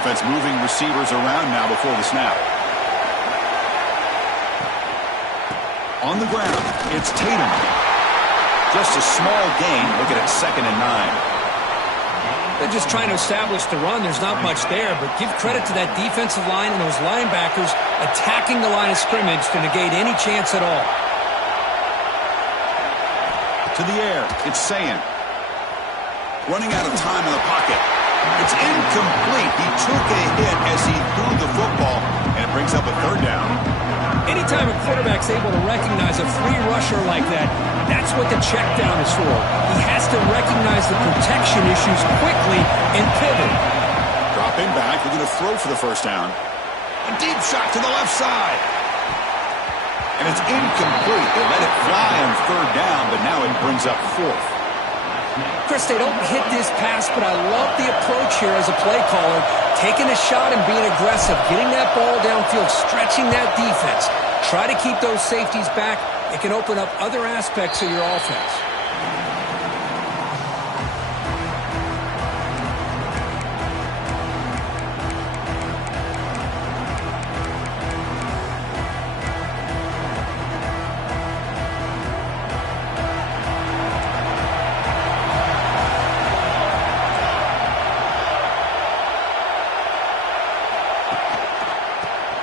offense moving receivers around now before the snap. On the ground, it's Tatum. Just a small gain. Look at it, 2nd and 9. They're just trying to establish the run. There's not much there, but give credit to that defensive line and those linebackers attacking the line of scrimmage to negate any chance at all. To the air, it's St. Running out of time in the pocket. It's incomplete. He took a hit as he threw the football, and it brings up a 3rd down. Anytime a quarterback's able to recognize a free rusher like that, that's what the check down is for. He has to recognize the protection issues quickly and pivot. Dropping back, they're going to throw for the 1st down. A deep shot to the left side. And it's incomplete. They let it fly on 3rd down, but now it brings up 4th. Chris, they don't hit this pass, but I love the approach here as a play caller. Taking a shot and being aggressive, getting that ball downfield, stretching that defense. Try to keep those safeties back. It can open up other aspects of your offense.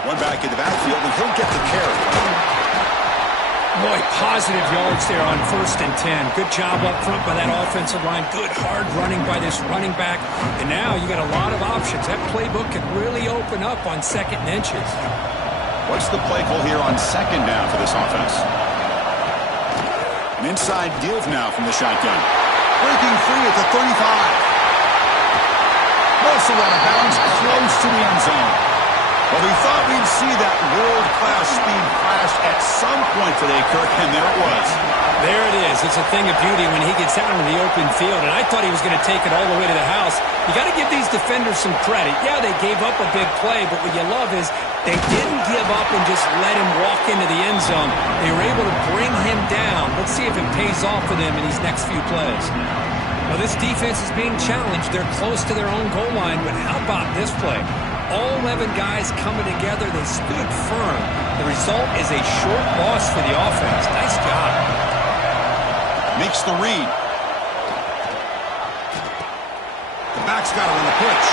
One back in the backfield, and he'll get the carry. Boy, positive yards there on 1st and 10. Good job up front by that offensive line. Good hard running by this running back. And now you got a lot of options. That playbook could really open up on 2nd and inches. What's the play call here on 2nd down for this offense? An inside give now from the shotgun. Breaking free at the 35. Also out of bounds, close to the end zone. Well, we thought we'd see that world-class speed flash at some point today, Kirk, and there it was. There it is. It's a thing of beauty when he gets out into the open field, and I thought he was going to take it all the way to the house. You got to give these defenders some credit. Yeah, they gave up a big play, but what you love is they didn't give up and just let him walk into the end zone. They were able to bring him down. Let's see if it pays off for them in these next few plays. Well, this defense is being challenged. They're close to their own goal line, but how about this play? All 11 guys coming together. They stood firm. The result is a short loss for the offense. Nice job. Makes the read. The back's got it on the pitch.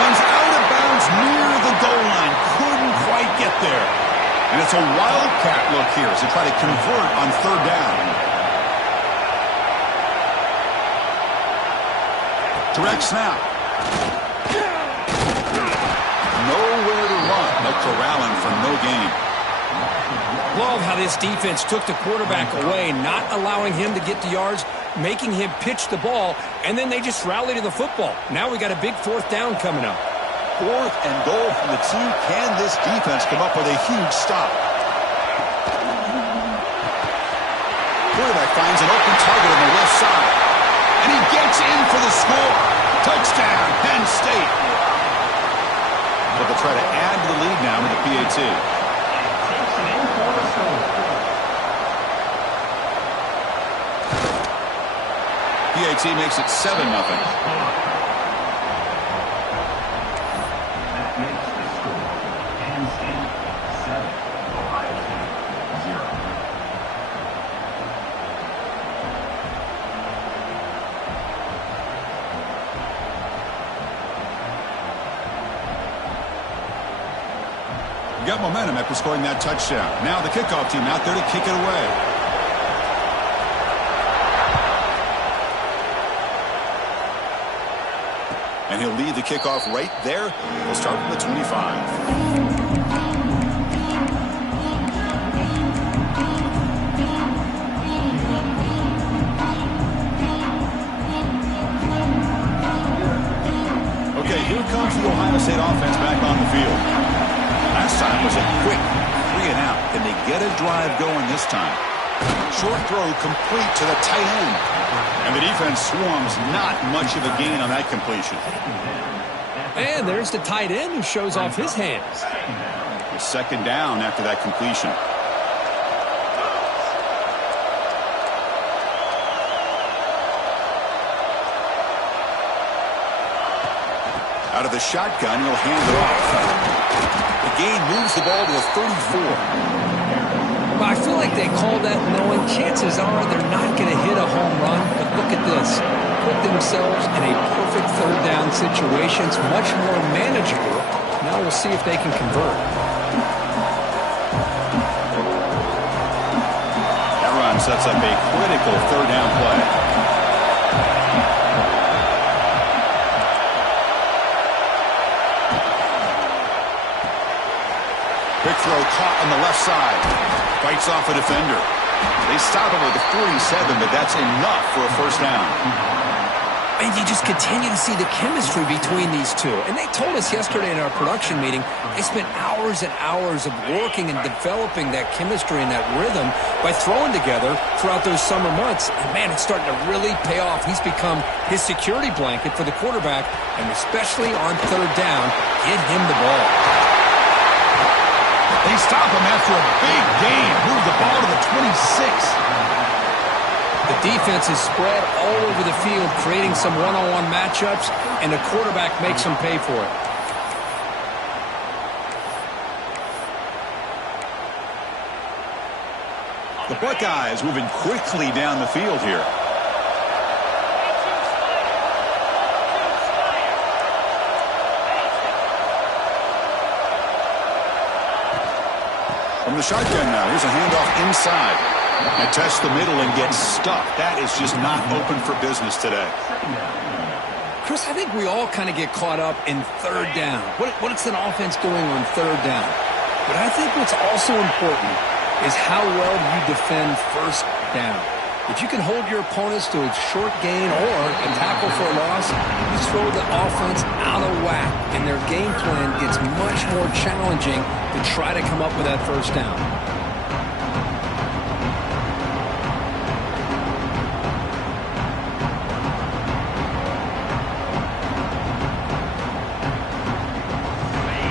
Runs out of bounds near the goal line. Couldn't quite get there. And it's a wildcat look here as they try to convert on 3rd down. Direct snap. Nowhere to run. No corralling for no gain. Love how this defense took the quarterback away, not allowing him to get the yards, making him pitch the ball, and then they just rally to the football. Now we got a big 4th down coming up. 4th and goal from the 2. Can this defense come up with a huge stop? Quarterback finds an open target on the left side. And he gets in for the score. Touchdown, Penn State. But they'll try to add to the lead now with the PAT. PAT makes it 7-0. Got momentum after scoring that touchdown. Now the kickoff team out there to kick it away. And he'll lead the kickoff right there. We'll start from the 25. Okay, here comes the Ohio State offense back on the field. Last time was a quick 3-and-out. Can they get a drive going this time? Short throw complete to the tight end. And the defense swarms, not much of a gain on that completion. And there's the tight end who shows off his hands. 2nd down after that completion. Out of the shotgun, he'll hand it off. The gain moves the ball to the 34. Well, I feel like they called that knowing chances are they're not going to hit a home run. But look at this. Put themselves in a perfect third down situation. It's much more manageable. Now we'll see if they can convert. That run sets up a critical third down play. Quick throw caught on the left side. Fights off a defender. They stop him at the 47, but that's enough for a first down. And you just continue to see the chemistry between these two. And they told us yesterday in our production meeting, they spent hours and hours of working and developing that chemistry and that rhythm by throwing together throughout those summer months. And, man, it's starting to really pay off. He's become his security blanket for the quarterback, and especially on third down, get him the ball. They stop him after a big gain. Move the ball to the 26. The defense is spread all over the field, creating some one-on-one matchups, and the quarterback makes them pay for it. The Buckeyes moving quickly down the field here. From the shotgun now, here's a handoff inside. And tests the middle and gets stuck. That is just not open for business today. Chris, I think we all kind of get caught up in third down. What's an offense doing on third down? But I think what's also important is how well you defend first down. If you can hold your opponents to a short gain or a tackle for a loss, you throw the offense out of whack, and their game plan gets much more challenging to try to come up with that first down.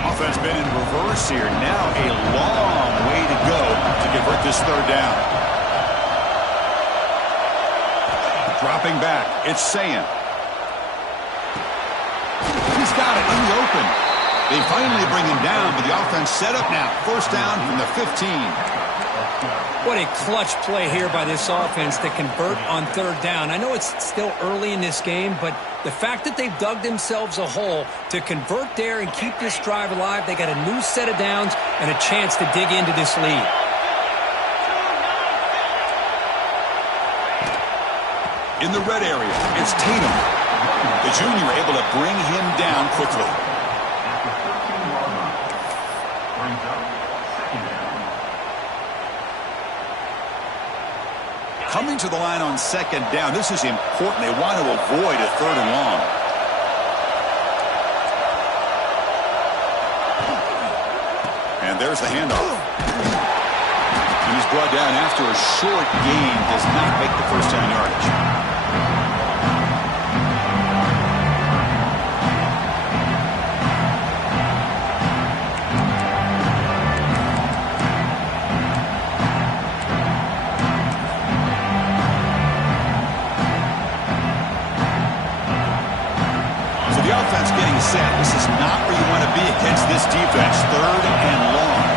Offense been in reverse here. Now a long way to go to convert this third down. Dropping back, it's St. He's got it in the open. They finally bring him down, but the offense set up now. First down from the 15. What a clutch play here by this offense to convert on third down. I know it's still early in this game, but the fact that they've dug themselves a hole to convert there and keep this drive alive, they got a new set of downs and a chance to dig into this lead. In the red area, it's Tatum. The junior able to bring him down quickly. Coming to the line on second down, this is important. They want to avoid a third and long. And there's the handoff. And he's brought down after a short gain. Does not make the first down yardage. Set. This is not where you want to be against this defense. Third and long.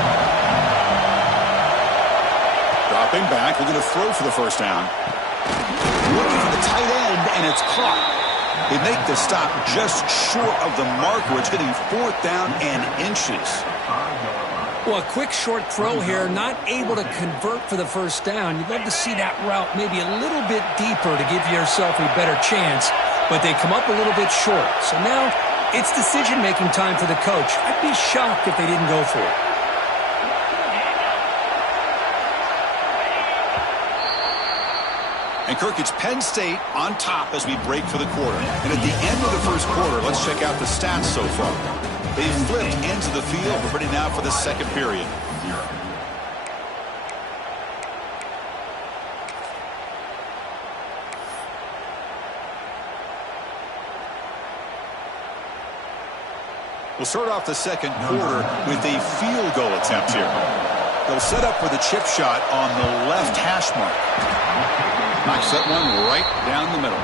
Dropping back. We're going to throw for the first down. Looking for the tight end, and it's caught. They make the stop just short of the marker. It's getting fourth down and inches. Well, a quick short throw here, not able to convert for the first down. You'd love to see that route maybe a little bit deeper to give yourself a better chance, but they come up a little bit short. So now it's decision-making time for the coach. I'd be shocked if they didn't go for it. And Kirk, it's Penn State on top as we break for the quarter. And at the end of the first quarter, let's check out the stats so far. They've flipped ends of the field. We're ready now for the second period. We'll start off the second quarter with a field goal attempt here. They'll set up for the chip shot on the left hash mark. Knocks that one right down the middle.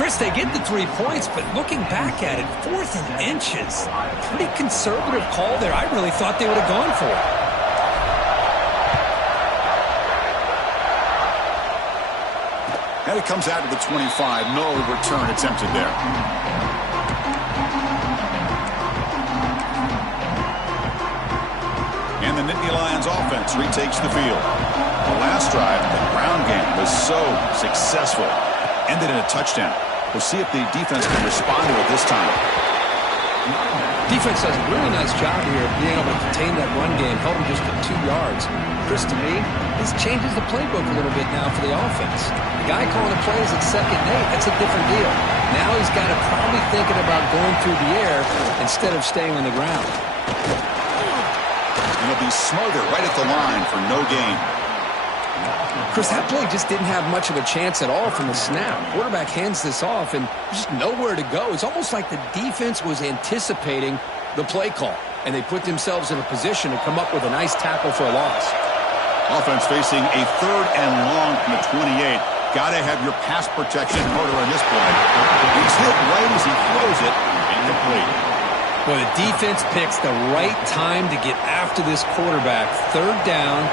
Chris, they get the 3 points, but looking back at it, 4th and inches. Pretty conservative call there. I really thought they would have gone for it. And it comes out to the 25. No return attempted there. And the Nittany Lions offense retakes the field. The last drive, the ground game was so successful. Ended in a touchdown. We'll see if the defense can respond to it this time. Defense does a really nice job here of being able to contain that run game, held them just to 2 yards. Chris, to me, this changes the playbook a little bit now for the offense. The guy calling the plays at 2nd and 8, that's a different deal. Now he's got to probably thinking about going through the air instead of staying on the ground. And he'll be smarter right at the line for no gain. Chris, that play just didn't have much of a chance at all from the snap. Quarterback hands this off, and there's just nowhere to go. It's almost like the defense was anticipating the play call, and they put themselves in a position to come up with a nice tackle for a loss. Offense facing a 3rd and long from the 28. Got to have your pass protection harder on this play. He's hit right as he throws it. Incomplete. Well, the defense picks the right time to get after this quarterback. 3rd down,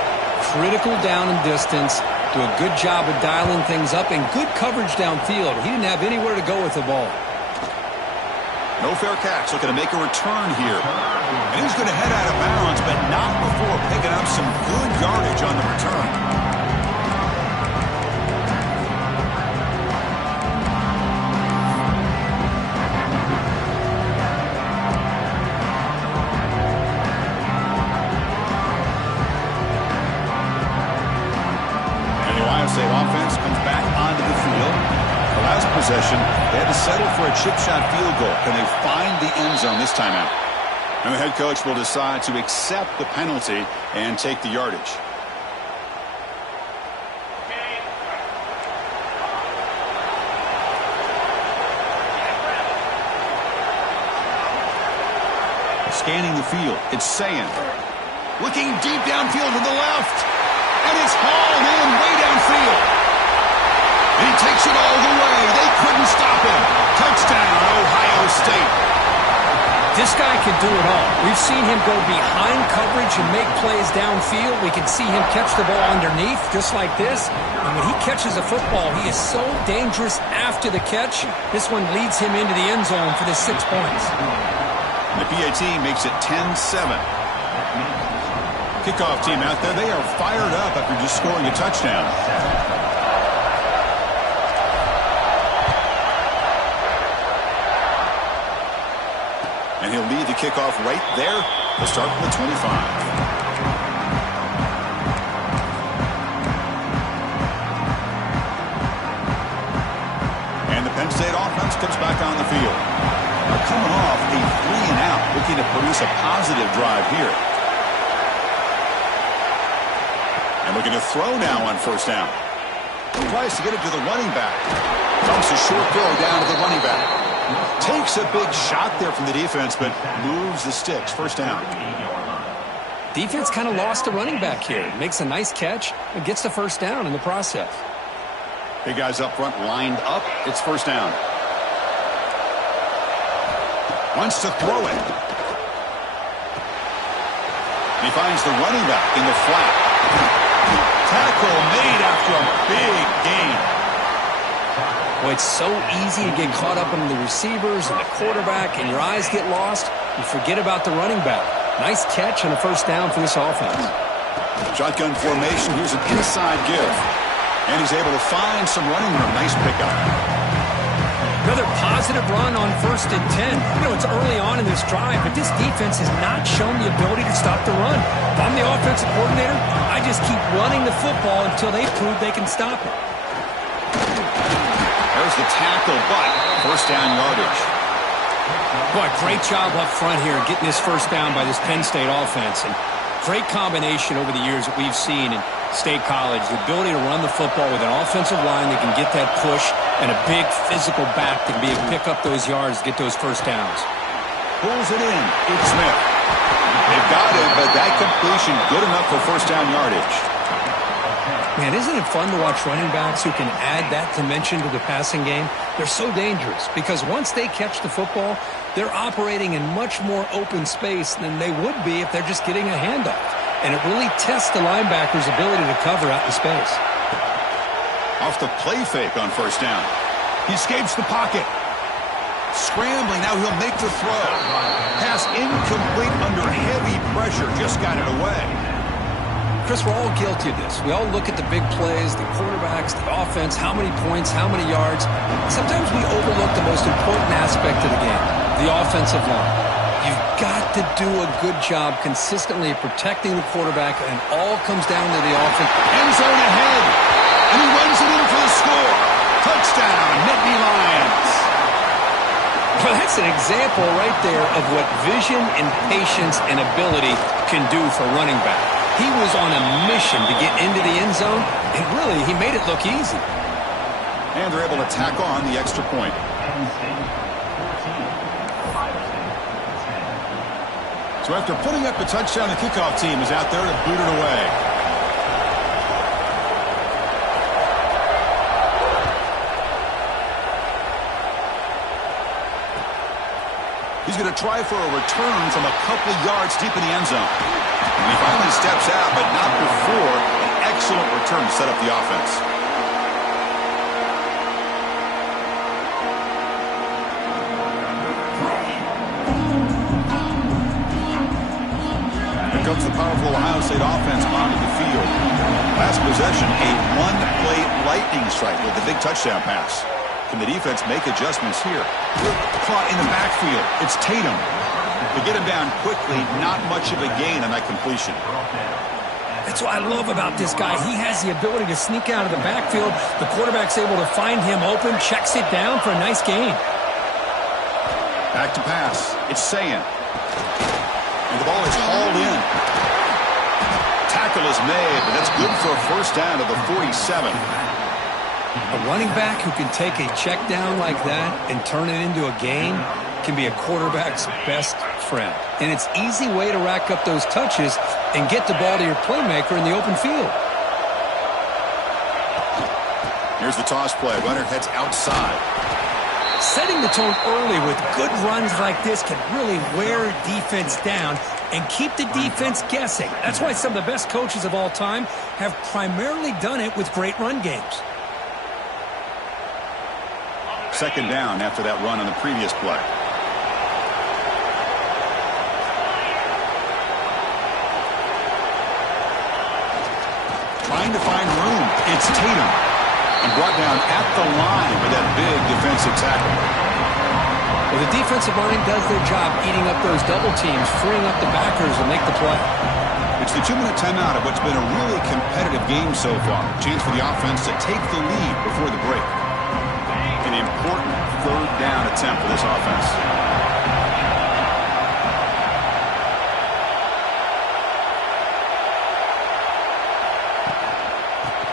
critical down and distance. Do a good job of dialing things up and good coverage downfield. He didn't have anywhere to go with the ball. No fair catch. Looking to make a return here. And he's going to head out of bounds, but not before picking up some good yardage on the return. State offense comes back onto the field. The last possession, they had to settle for a chip shot field goal. Can they find the end zone this time out? And the head coach will decide to accept the penalty and take the yardage. Scanning the field, it's Sayin. Looking deep downfield to the left. And it's hauled in way downfield. And he takes it all the way. They couldn't stop him. Touchdown, Ohio State. This guy can do it all. We've seen him go behind coverage and make plays downfield. We can see him catch the ball underneath just like this. And when he catches a football, he is so dangerous after the catch. This one leads him into the end zone for the 6 points. And the PAT makes it 10-7. Kickoff team out there, they are fired up after just scoring a touchdown. And he'll lead the kickoff right there to start from the 25. And the Penn State offense comes back on the field. Now coming off a 3-and-out, looking to produce a positive drive here. And looking to throw now on 1st down. Tries to get it to the running back. Dumps a short throw down to the running back. Takes a big shot there from the defense, but moves the sticks. 1st down. Defense kind of lost the running back here. Makes a nice catch and gets the 1st down in the process. Big guys up front lined up. It's 1st down. Wants to throw it. He finds the running back in the flat. Tackle made after a big gain. Boy, it's so easy to get caught up in the receivers and the quarterback, and your eyes get lost. You forget about the running back. Nice catch and a 1st down for this offense. Shotgun formation. Here's an inside give. And he's able to find some running room. Nice pickup. Another positive run on 1st and 10. You know, it's early on in this drive, but this defense has not shown the ability to stop the run. If I'm the offensive coordinator, I just keep running the football until they prove they can stop it. There's the tackle, but 1st down yardage. Boy, great job up front here getting this 1st down by this Penn State offense. And great combination over the years that we've seen in State College. The ability to run the football with an offensive line that can get that push and a big physical back that can be able to pick up those yards, get those 1st downs. Pulls it in. It's Smith. They've got it, but that completion good enough for 1st down yardage. Man, isn't it fun to watch running backs who can add that dimension to the passing game? They're so dangerous because once they catch the football, they're operating in much more open space than they would be if they're just getting a handoff. And it really tests the linebacker's ability to cover out in space. Off the play fake on first down. He escapes the pocket. Scrambling, now he'll make the throw. Pass incomplete under heavy pressure, just got it away. Chris, we're all guilty of this. We all look at the big plays, the quarterbacks, the offense, how many points, how many yards. Sometimes we overlook the most important aspect of the game, the offensive line. You've got to do a good job consistently of protecting the quarterback, and all comes down to the offense. End zone ahead, and he runs it in for the score. Touchdown, Nittany Lions. Well, that's an example right there of what vision and patience and ability can do for running back. He was on a mission to get into the end zone, and really, he made it look easy. And they're able to tack on the extra point. So after putting up the touchdown, the kickoff team is out there to boot it away. He's going to try for a return from a couple of yards deep in the end zone. And he finally steps out, but not before an excellent return to set up the offense. Here comes the powerful Ohio State offense onto the field. Last possession, a one-play lightning strike with a big touchdown pass. Can the defense make adjustments here? Caught in the backfield. It's Tatum. To get him down quickly, not much of a gain on that completion. That's what I love about this guy. He has the ability to sneak out of the backfield. The quarterback's able to find him open, checks it down for a nice gain. Back to pass. It's Sayin. And the ball is hauled in. Tackle is made, but that's good for a first down to the 47. A running back who can take a check down like that and turn it into a gain can be a quarterback's best friend. And it's an easy way to rack up those touches and get the ball to your playmaker in the open field. Here's the toss play. Runner heads outside. Setting the tone early with good runs like this can really wear defense down and keep the defense guessing. That's why some of the best coaches of all time have primarily done it with great run games. Second down after that run on the previous play. Trying to find room. It's Tatum. And brought down at the line with that big defensive tackle. Well, the defensive line does their job eating up those double teams, freeing up the backers to make the play. It's the 2-minute timeout of what's been a really competitive game so far. Chance for the offense to take the lead before the break. An important third down attempt for this offense.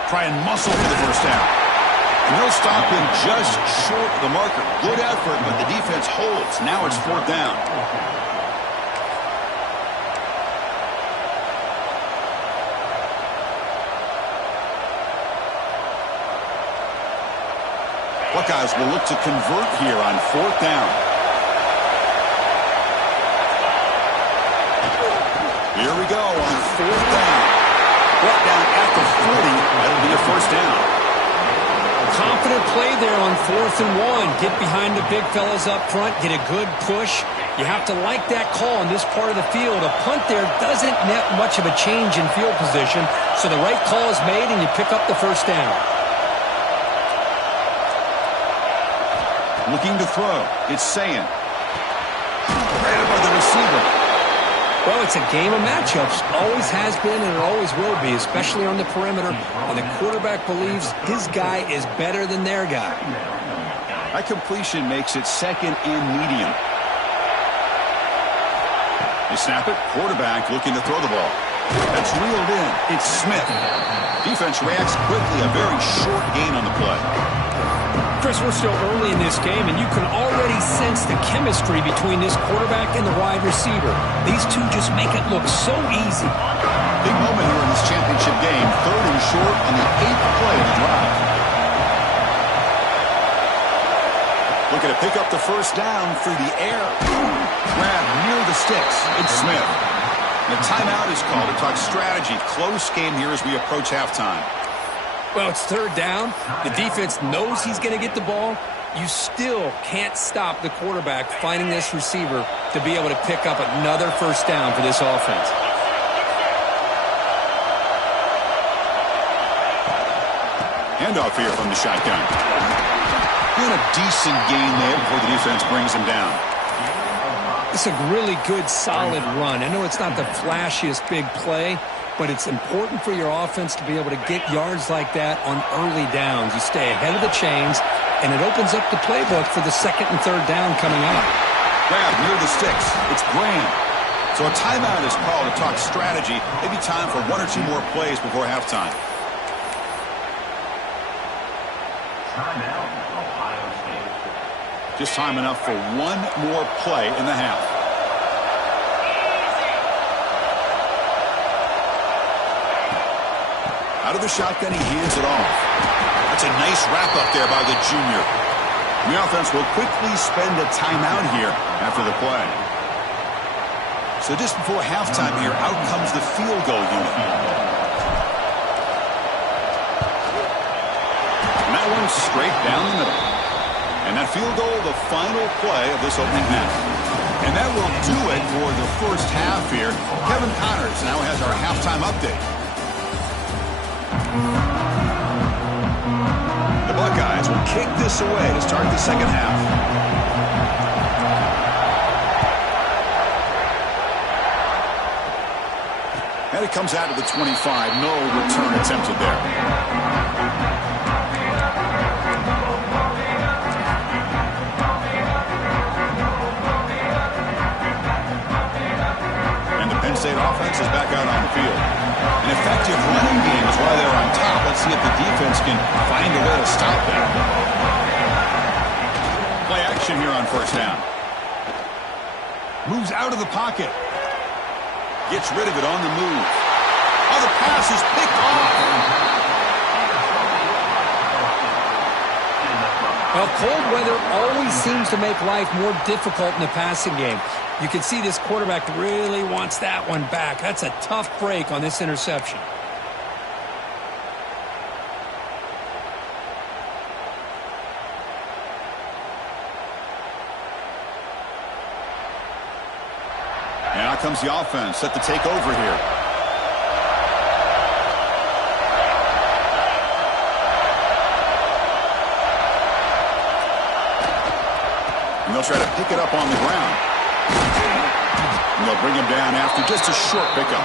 Try and muscle for the first down. And he'll stop him just short of the marker. Good effort, but the defense holds. Now it's fourth down. Buckeyes will look to convert here on fourth down. Here we go on fourth down. Brought down at the 40. That'll be a first down. Confident play there on 4th and 1. Get behind the big fellas up front. Get a good push. You have to like that call in this part of the field. A punt there doesn't net much of a change in field position, so the right call is made and you pick up the first down. Looking to throw. It's Sayin. Grabbed by the receiver. Well, it's a game of matchups. Always has been and it always will be, especially on the perimeter. And the quarterback believes his guy is better than their guy. That completion makes it second and medium. They snap it. Quarterback looking to throw the ball. That's reeled in. It's Smith. Defense reacts quickly. A very short gain on the play. Chris, we're still early in this game, and you can already sense the chemistry between this quarterback and the wide receiver. These two just make it look so easy. Big moment here in this championship game. 3rd and short on the 8th play of the drive. Looking to pick up the first down through the air. Grab near the sticks. It's Smith. And a timeout is called to talk strategy. Close game here as we approach halftime. Well, it's 3rd down. The defense knows he's going to get the ball. You still can't stop the quarterback finding this receiver to be able to pick up another first down for this offense. Handoff here from the shotgun. Doing a decent gain there before the defense brings him down. It's a really good, solid run. I know it's not the flashiest big play, but it's important for your offense to be able to get yards like that on early downs. You stay ahead of the chains, and it opens up the playbook for the 2nd and 3rd down coming up. Grab near the sticks. It's Graham. So a timeout is called to talk strategy. Maybe time for 1 or 2 more plays before halftime. Just time enough for 1 more play in the half. Out of the shotgun, he hands it off. That's a nice wrap-up there by the junior. The offense will quickly spend a timeout here after the play. So just before halftime here, out comes the field goal unit. And that one's straight down the middle. And that field goal, the final play of this opening half. And that will do it for the first half here. Kevin Connors now has our halftime update. The Buckeyes will kick this away to start the second half. And it comes out of the 25. No return attempted there. Penn State offense is back out on the field. An effective running game is why they're on top. Let's see if the defense can find a way to stop that. Play action here on first down. Moves out of the pocket. Gets rid of it on the move. Oh, the pass is picked off. Well, cold weather always seems to make life more difficult in the passing game. You can see this quarterback really wants that one back. That's a tough break on this interception. Now comes the offense set to take over here. And they'll try to pick it up on the ground. And they'll bring him down after just a short pickup.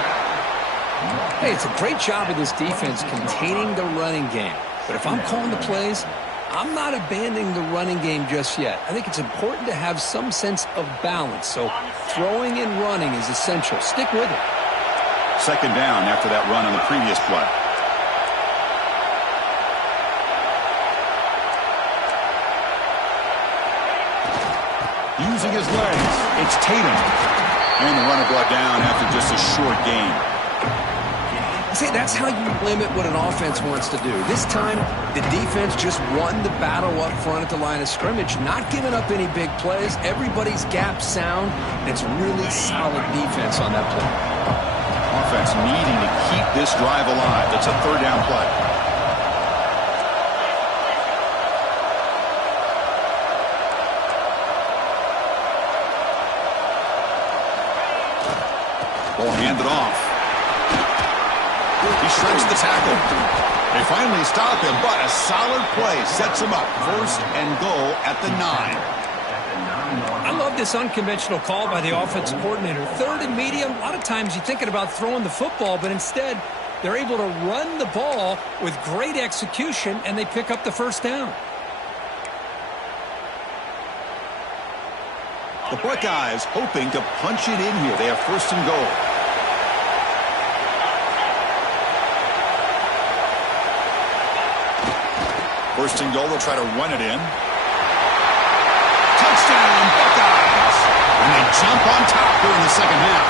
Hey, it's a great job of this defense containing the running game. But if I'm calling the plays, I'm not abandoning the running game just yet. I think it's important to have some sense of balance. So throwing and running is essential. Stick with it. Second down after that run on the previous play. Using his legs, it's Tatum. And the runner brought down after just a short gain. See, that's how you limit what an offense wants to do. This time, the defense just won the battle up front at the line of scrimmage, not giving up any big plays. Everybody's gap sound, and it's really solid defense on that play. Offense needing to keep this drive alive. That's a third down play. Ball handed off. He shrinks the tackle. They finally stop him, but a solid play sets him up. First and goal at the 9. I love this unconventional call by the offensive coordinator. Third and medium, a lot of times you're thinking about throwing the football, but instead they're able to run the ball with great execution, and they pick up the first down. The Buckeyes hoping to punch it in here. They have first and goal. First and goal, they'll try to run it in. Touchdown, Buckeyes! And they jump on top here in the second half.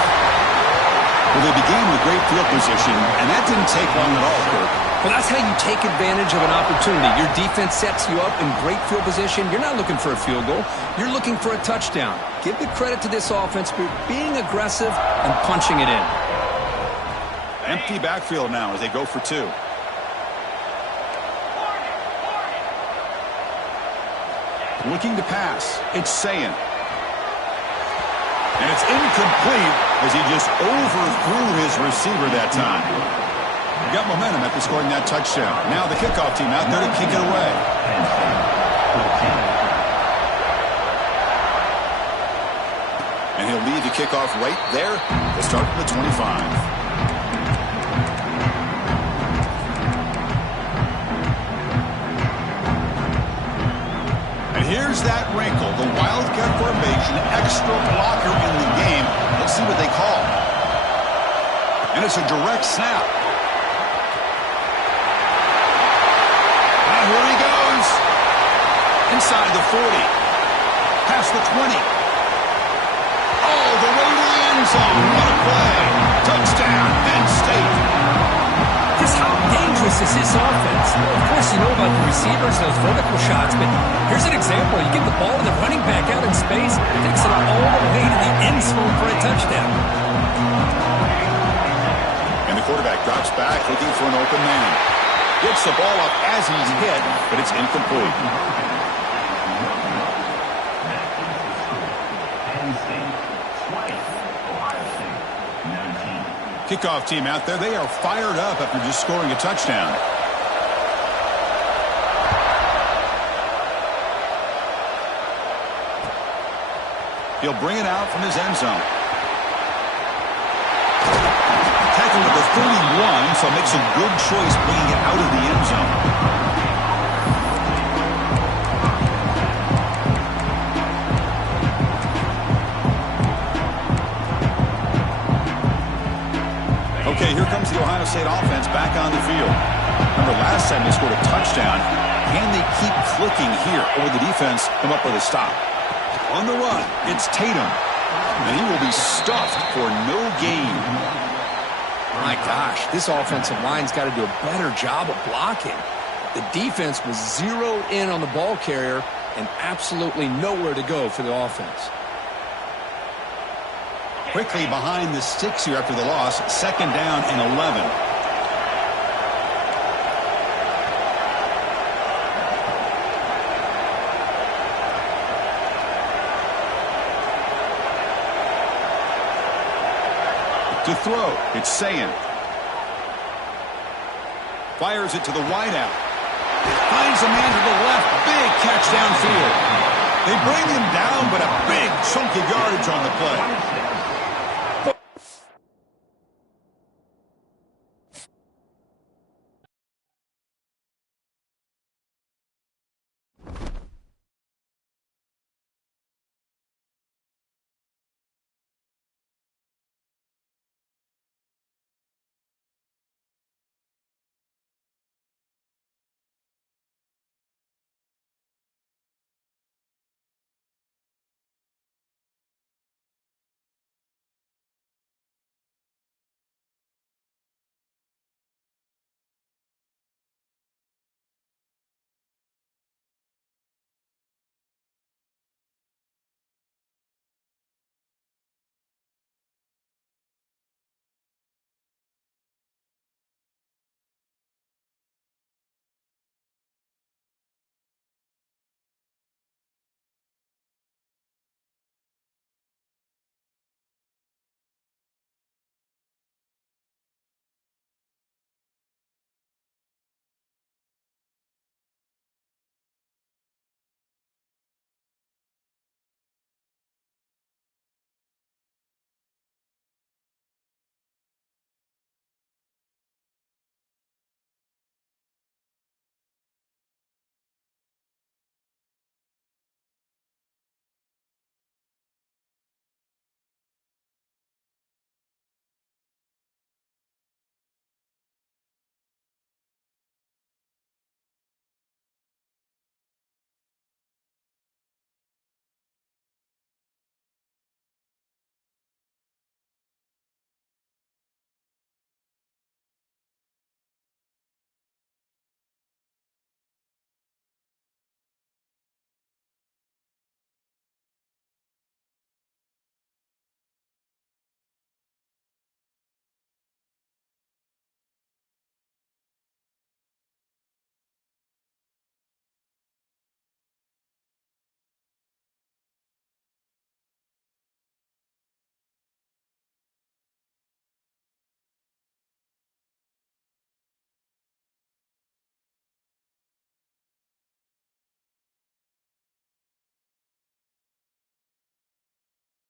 Well, they began with great field position, and that didn't take long at all, Kirk. Well, that's how you take advantage of an opportunity. Your defense sets you up in great field position. You're not looking for a field goal. You're looking for a touchdown. Give the credit to this offense for being aggressive and punching it in. Empty backfield now as they go for 2. Looking to pass. It's St. And it's incomplete as he just overthrew his receiver that time. Got momentum after scoring that touchdown. Now the kickoff team out there to kick it away. And he'll lead the kickoff right there to start from the 25. Here's that wrinkle, the Wildcat formation, extra blocker in the game. Let's see what they call. And it's a direct snap. And here he goes. Inside the 40. Past the 20. All the way to the end zone. What a play. Touchdown, Penn State. Just how dangerous is this offense? Of course, you know about the receivers, those vertical shots, but here's an example. You get the ball to the running back out in space, takes it all the way to the end zone for a touchdown. And the quarterback drops back looking for an open man. Gets the ball up as he's hit, but it's incomplete. Kickoff team out there, they are fired up after just scoring a touchdown. He'll bring it out from his end zone. Tackled at the 31, so makes a good choice bringing it out of the end zone. Okay, here comes the Ohio State offense back on the field. Remember, last time they scored a touchdown. Can they keep clicking here, or will the defense come up with a stop? On the run, it's Tatum. And he will be stuffed for no gain. My gosh, this offensive line's got to do a better job of blocking. The defense was zeroed in on the ball carrier and absolutely nowhere to go for the offense. Quickly behind the sticks here after the loss. 2nd down and 11. To throw, it's St. Fires it to the wideout. Finds a man to the left. Big catch downfield. They bring him down, but a big chunk of yardage on the play.